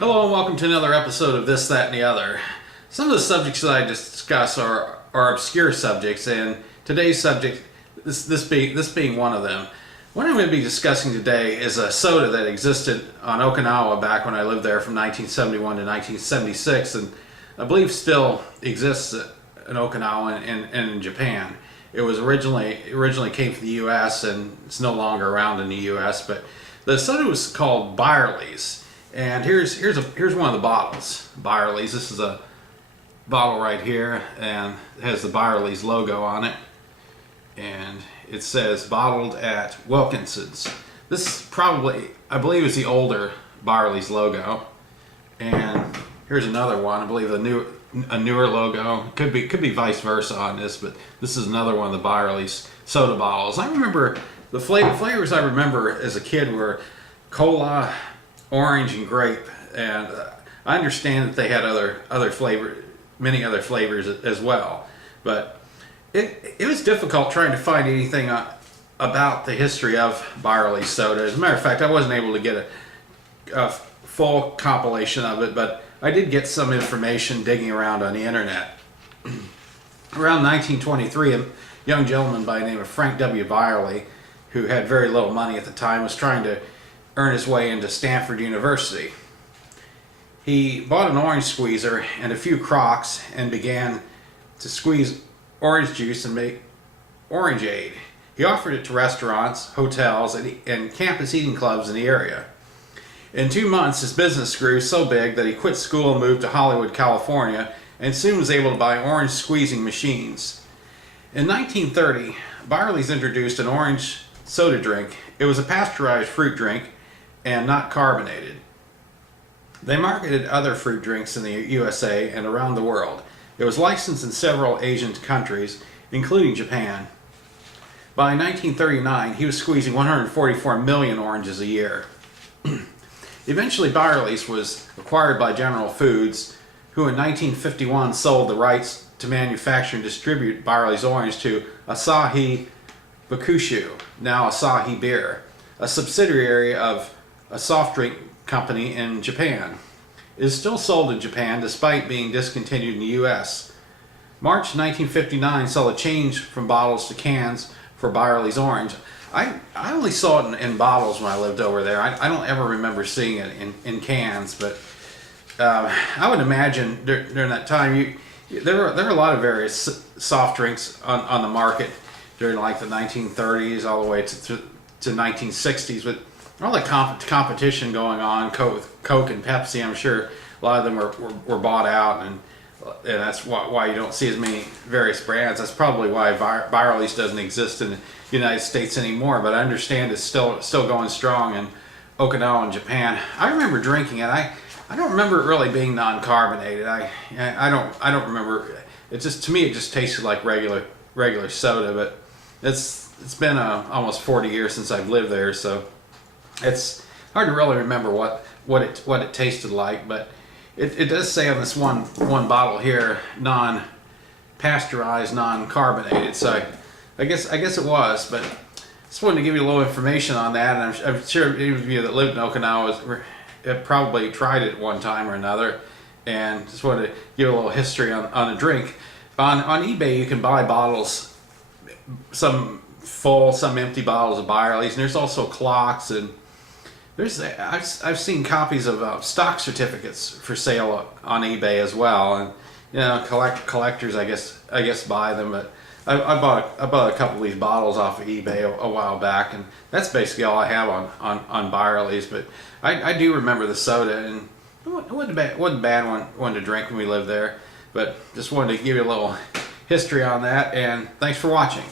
Hello and welcome to another episode of This, That, and the Other. Some of the subjects that I discuss are obscure subjects, and today's subject, this being one of them. What I'm going to be discussing today is a soda that existed on Okinawa back when I lived there from 1971 to 1976, and I believe still exists in Okinawa and in Japan. It was originally came from the U.S. and it's no longer around in the U.S. But the soda was called Bireley's. And here's one of the bottles. Bireley's. This is a bottle right here, and it has the Bireley's logo on it, and it says bottled at Wilkinson's. This probably, I believe, is the older Bireley's logo. And here's another one. I believe a newer logo. Could be vice versa on this, but this is another one of the Bireley's soda bottles. I remember the flavors I remember as a kid were cola, orange, and grape, and I understand that they had many other flavors as well, but it was difficult trying to find anything about the history of Bireley's soda. As a matter of fact, I wasn't able to get a full compilation of it, but I did get some information digging around on the internet. Around 1923, a young gentleman by the name of Frank W. Bireley, who had very little money at the time, was trying to earn his way into Stanford University. He bought an orange squeezer and a few crocks and began to squeeze orange juice and make orangeade. He offered it to restaurants, hotels, and campus eating clubs in the area. In 2 months, his business grew so big that he quit school and moved to Hollywood, California, and soon was able to buy orange squeezing machines. In 1930, Bireley's introduced an orange soda drink. It was a pasteurized fruit drink and not carbonated. They marketed other fruit drinks in the USA and around the world. It was licensed in several Asian countries, including Japan. By 1939, he was squeezing 144 million oranges a year. Eventually, Bireley's was acquired by General Foods, who in 1951 sold the rights to manufacture and distribute Bireley's orange to Asahi Bakushu, now Asahi Beer, a subsidiary of a soft drink company in Japan. It is still sold in Japan despite being discontinued in the U.S. March 1959 saw a change from bottles to cans for Bireley's orange. I only saw it in bottles when I lived over there. I don't ever remember seeing it in cans, but I would imagine during that time there were a lot of various soft drinks on the market during like the 1930s all the way to 1960s, with all the competition going on, Coke and Pepsi. I'm sure a lot of them were bought out, and that's why you don't see as many various brands. That's probably why Bireley's doesn't exist in the United States anymore, but I understand it's still going strong in Okinawa and Japan. I remember drinking it. I don't remember it really being non-carbonated. I don't remember. It just, to me, it just tasted like regular soda, but it's been almost 40 years since I've lived there, so it's hard to really remember what it tasted like. But it does say on this one bottle here, non-pasteurized, non-carbonated. So I guess it was, but just wanted to give you a little information on that. And I'm sure any of you that lived in Okinawa have probably tried it one time or another, and just wanted to give a little history on a drink. On eBay, you can buy bottles, some full, some empty bottles of Bireley's, and there's also clocks, and I've seen copies of stock certificates for sale on eBay as well, and collectors I guess buy them. But I bought a couple of these bottles off of eBay a while back, and that's basically all I have on Bireley's. But I do remember the soda, and it wasn't a bad one to drink when we lived there. But just wanted to give you a little history on that, and thanks for watching.